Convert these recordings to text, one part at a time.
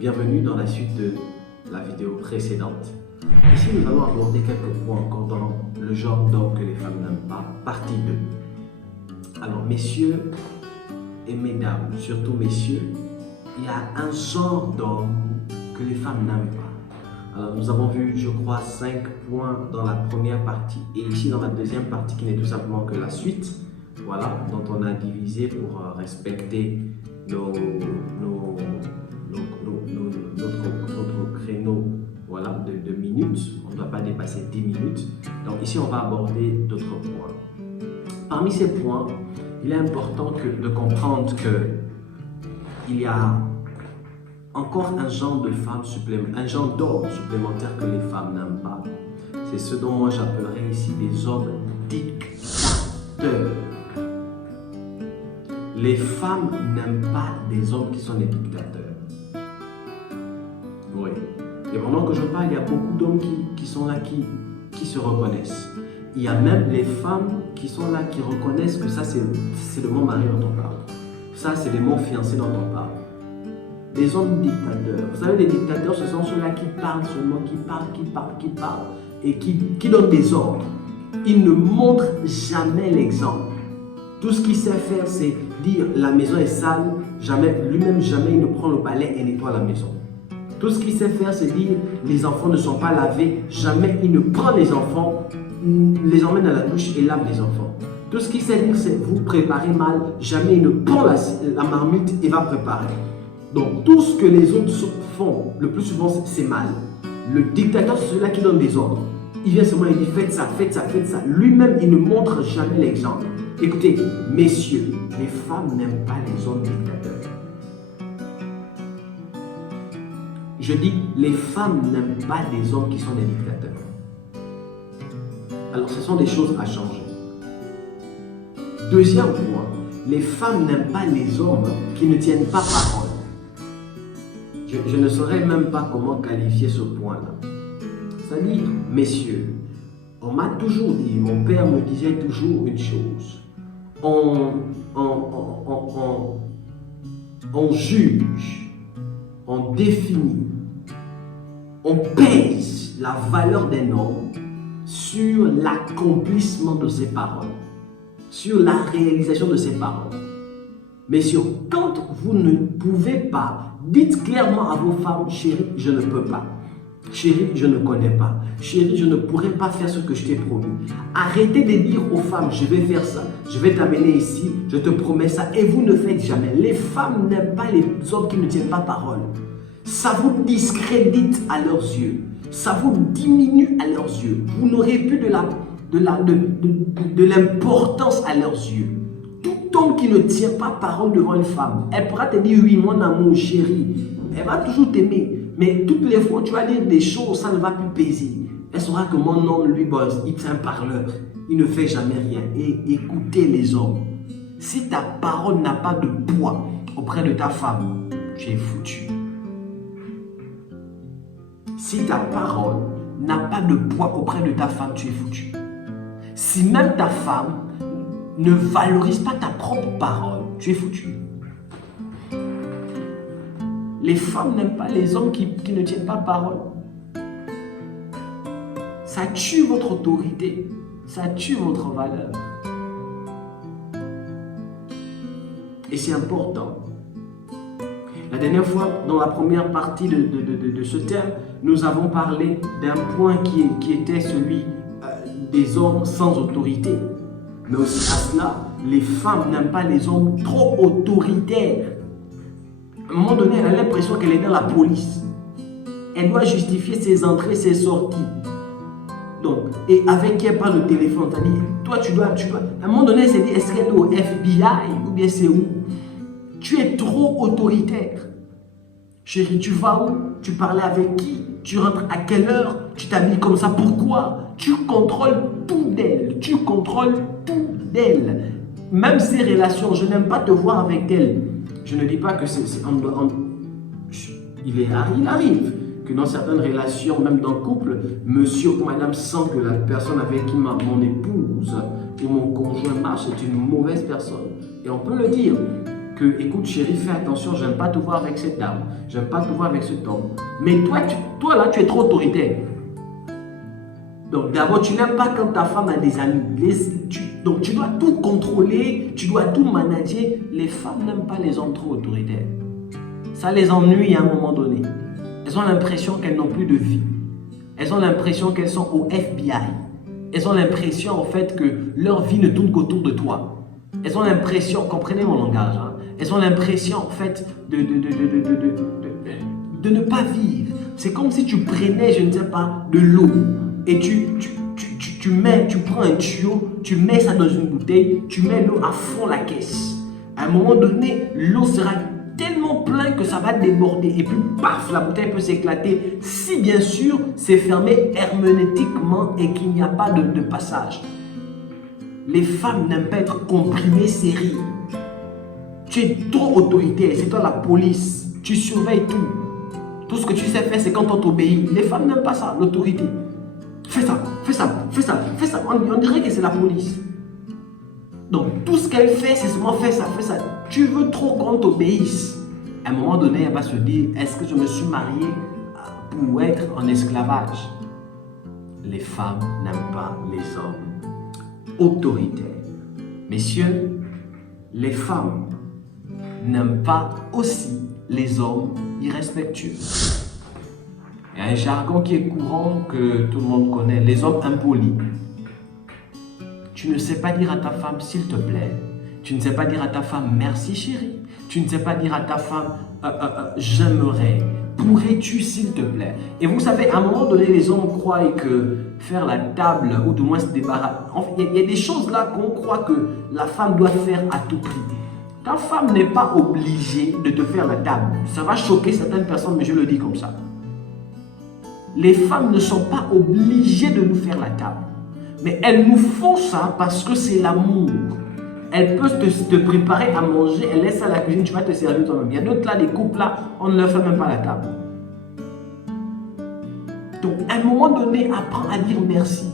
Bienvenue dans la suite de la vidéo précédente. Ici, nous allons aborder quelques points encore dans le genre d'homme que les femmes n'aiment pas, partie 2. Alors, messieurs et mesdames, surtout messieurs, il y a un genre d'homme que les femmes n'aiment pas. Alors, nous avons vu, je crois, 5 points dans la première partie et ici dans la deuxième partie qui n'est tout simplement que la suite, voilà, dont on a divisé pour respecter notre créneau, voilà, de minutes. On ne doit pas dépasser 10 minutes. Donc ici, on va aborder d'autres points. Parmi ces points, il est important de comprendre qu'il y a encore un genre de femmes supplémentaire, un genre d'hommes supplémentaires que les femmes n'aiment pas. C'est ce dont moi j'appellerais ici des hommes dictateurs. Les femmes n'aiment pas des hommes qui sont des dictateurs. Oui. Et pendant que je parle, il y a beaucoup d'hommes qui sont là, qui se reconnaissent. Il y a même les femmes qui sont là, qui reconnaissent que ça, c'est de mon mari dont on parle. Ça, c'est de mon fiancé dont on parle. Des hommes dictateurs. Vous savez, les dictateurs, ce sont ceux-là qui parlent seulement, qui parlent, et qui donnent des ordres. Ils ne montrent jamais l'exemple. Tout ce qu'il sait faire, c'est dire la maison est sale, lui-même jamais il ne prend le balai et nettoie la maison. Tout ce qu'il sait faire, c'est dire les enfants ne sont pas lavés, jamais il ne prend les enfants, les emmène à la douche et lave les enfants. Tout ce qu'il sait dire, c'est vous préparez mal, jamais il ne prend la marmite et va préparer. Donc tout ce que les autres font, le plus souvent c'est mal. Le dictateur, c'est celui-là qui donne des ordres. Il vient seulement et dit faites ça, faites ça, faites ça. Lui-même, il ne montre jamais l'exemple. Écoutez, messieurs, les femmes n'aiment pas les hommes dictateurs. Je dis, les femmes n'aiment pas des hommes qui sont des dictateurs. Alors, ce sont des choses à changer. Deuxième point, les femmes n'aiment pas les hommes qui ne tiennent pas parole. Je ne saurais même pas comment qualifier ce point-là. C'est-à-dire, messieurs, on m'a toujours dit, mon père me disait toujours une chose. On juge, on définit, on pèse la valeur d'un homme sur l'accomplissement de ses paroles, sur la réalisation de ses paroles. Messieurs, quand vous ne pouvez pas, dites clairement à vos femmes, chérie, je ne peux pas. Chérie, je ne connais pas. Chérie, je ne pourrai pas faire ce que je t'ai promis. Arrêtez de dire aux femmes, je vais faire ça, je vais t'amener ici, je te promets ça, et vous ne faites jamais. Les femmes n'aiment pas les hommes qui ne tiennent pas parole. Ça vous discrédite à leurs yeux. Ça vous diminue à leurs yeux. Vous n'aurez plus de l'importance à leurs yeux. Tout homme qui ne tient pas parole devant une femme, elle pourra te dire oui, mon amour, chérie. Elle va toujours t'aimer. Mais toutes les fois, tu vas dire des choses, ça ne va plus peser. Elle saura que mon homme, lui, il tient parleur. Il ne fait jamais rien. Et écoutez les hommes. Si ta parole n'a pas de poids auprès de ta femme, tu es foutu. Si ta parole n'a pas de poids auprès de ta femme, tu es foutu. Si même ta femme ne valorise pas ta propre parole, tu es foutu. Les femmes n'aiment pas les hommes qui ne tiennent pas parole. Ça tue votre autorité, ça tue votre valeur. Et c'est important. La dernière fois, dans la première partie de ce thème, nous avons parlé d'un point qui était celui des hommes sans autorité. Mais aussi à cela, les femmes n'aiment pas les hommes trop autoritaires. À un moment donné, elle a l'impression qu'elle est dans la police. Elle doit justifier ses entrées, ses sorties. Donc, et avec qui elle parle au téléphone, c'est-à-dire, toi tu dois. À un moment donné, elle s'est dit, est-ce qu'elle est au FBI ou bien c'est où? Tu es trop autoritaire. Chérie, tu vas où? Tu parlais avec qui? Tu rentres à quelle heure? Tu t'habilles comme ça, pourquoi? Tu contrôles tout d'elle. Tu contrôles tout d'elle. Même ses relations, je n'aime pas te voir avec elle. Je ne dis pas que il arrive que dans certaines relations, même dans le couple, monsieur ou madame sent que la personne avec qui mon épouse ou mon conjoint marche est une mauvaise personne. Et on peut le dire, que, écoute chérie, fais attention, j'aime pas te voir avec cette dame, j'aime pas te voir avec cet homme. Mais toi là, tu es trop autoritaire. Donc d'abord, tu n'aimes pas quand ta femme a des amis. Donc tu dois tout contrôler, tu dois tout manager. Les femmes n'aiment pas les hommes trop autoritaires. Ça les ennuie à un moment donné. Elles ont l'impression qu'elles n'ont plus de vie. Elles ont l'impression qu'elles sont au FBI. Elles ont l'impression en fait que leur vie ne tourne qu'autour de toi. Elles ont l'impression, comprenez mon langage, hein? Elles ont l'impression en fait de ne pas vivre. C'est comme si tu prenais, je ne sais pas, de l'eau et tu prends un tuyau, tu mets ça dans une bouteille, tu mets l'eau à fond la caisse. À un moment donné, l'eau sera tellement pleine que ça va déborder et puis paf, la bouteille peut s'éclater si bien sûr c'est fermé hermétiquement et qu'il n'y a pas de passage. Les femmes n'aiment pas être comprimées, serrées. Tu es trop autoritaire, c'est toi la police, tu surveilles tout. Tout ce que tu sais faire, c'est quand on t'obéit. Les femmes n'aiment pas ça, l'autorité. Fais ça, fais ça, fais ça, fais ça. On dirait que c'est la police. Donc tout ce qu'elle fait, c'est seulement fais ça, fais ça. Tu veux trop qu'on t'obéisse. À un moment donné, elle va se dire, est-ce que je me suis mariée pour être en esclavage? Les femmes n'aiment pas les hommes autoritaires. Messieurs, les femmes n'aiment pas aussi les hommes irrespectueux. Il y a un jargon qui est courant que tout le monde connaît, les hommes impolis. Tu ne sais pas dire à ta femme s'il te plaît. Tu ne sais pas dire à ta femme merci chérie. Tu ne sais pas dire à ta femme j'aimerais. Pourrais-tu s'il te plaît? Et vous savez, à un moment donné, les hommes croient que faire la table ou du moins se débarrasser. Il y a des choses là qu'on croit que la femme doit faire à tout prix. Ta femme n'est pas obligée de te faire la table. Ça va choquer certaines personnes, mais je le dis comme ça. Les femmes ne sont pas obligées de nous faire la table. Mais elles nous font ça parce que c'est l'amour. Elles peuvent te préparer à manger, elles laissent à la cuisine, tu vas te servir toi-même. Il y a d'autres là, des couples là, on ne leur fait même pas la table. Donc à un moment donné, apprends à dire merci.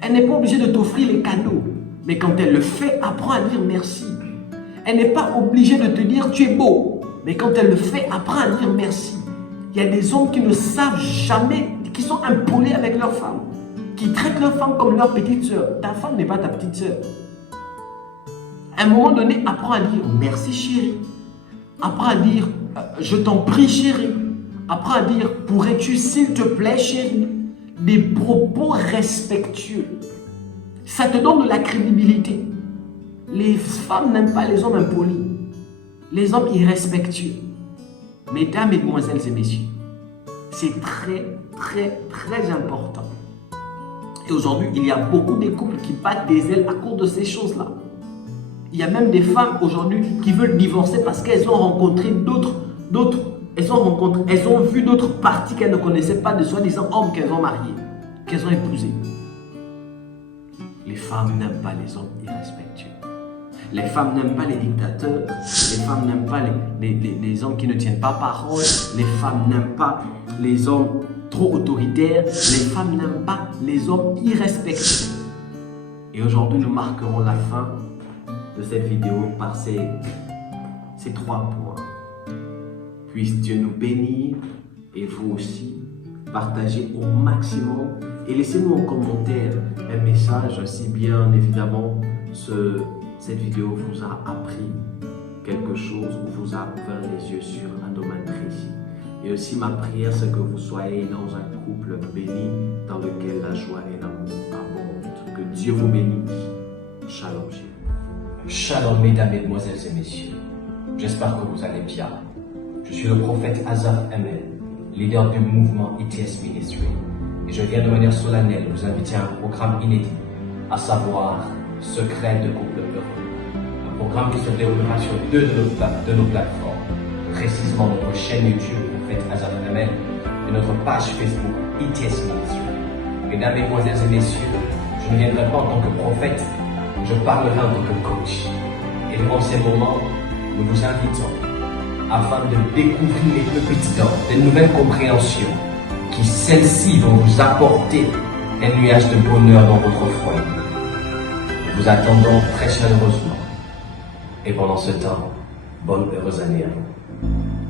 Elle n'est pas obligée de t'offrir les cadeaux. Mais quand elle le fait, apprends à dire merci. Elle n'est pas obligée de te dire tu es beau. Mais quand elle le fait, apprends à dire merci. Il y a des hommes qui ne savent jamais, qui sont impolis avec leur femme, qui traitent leur femme comme leur petite soeur. Ta femme n'est pas ta petite soeur. À un moment donné, apprends à dire merci chérie. Apprends à dire je t'en prie chérie. Apprends à dire pourrais-tu s'il te plaît chérie. Des propos respectueux. Ça te donne de la crédibilité. Les femmes n'aiment pas les hommes impolis. Les hommes irrespectueux. Mesdames, mesdemoiselles et messieurs, c'est très, très, très important. Et aujourd'hui, il y a beaucoup de couples qui battent des ailes à cause de ces choses-là. Il y a même des femmes aujourd'hui qui veulent divorcer parce qu'elles ont rencontré elles ont vu d'autres parties qu'elles ne connaissaient pas, de soi-disant hommes qu'elles ont mariés, qu'elles ont épousés. Les femmes n'aiment pas les hommes irrespectueux. Les femmes n'aiment pas les dictateurs. Les femmes n'aiment pas les hommes qui ne tiennent pas parole. Les femmes n'aiment pas les hommes trop autoritaires. Les femmes n'aiment pas les hommes irrespectueux. Et aujourd'hui, nous marquerons la fin de cette vidéo par ces 3 points. Puisse Dieu nous bénir et vous aussi partagez au maximum et laissez-nous en commentaire un message si bien évidemment cette vidéo vous a appris quelque chose ou vous a ouvert les yeux sur un domaine précis. Et aussi ma prière c'est que vous soyez dans un couple béni dans lequel la joie et l'amour abondent. Que Dieu vous bénisse. Shalom. Shalom mesdames, mesdemoiselles et messieurs. J'espère que vous allez bien. Je suis le prophète Azaf Emel, leader du mouvement ETS Ministry. Et je viens de manière solennelle vous inviter à un programme inédit, à savoir Secret de couple heureux. Un programme qui se déroulera sur 2 de nos plateformes, précisément notre chaîne YouTube, prophète Azaf Emel, et notre page Facebook ETS Ministry. Mesdames, mesdemoiselles et messieurs, je ne viendrai pas en tant que prophète, je parlerai en tant que coach. Et durant ces moments, nous vous invitons afin de découvrir les pépites d'or, des nouvelles compréhensions, qui celles-ci vont vous apporter un nuage de bonheur dans votre foyer. Nous vous attendons très chaleureusement. Et pendant ce temps, Bonne heureuse année à vous.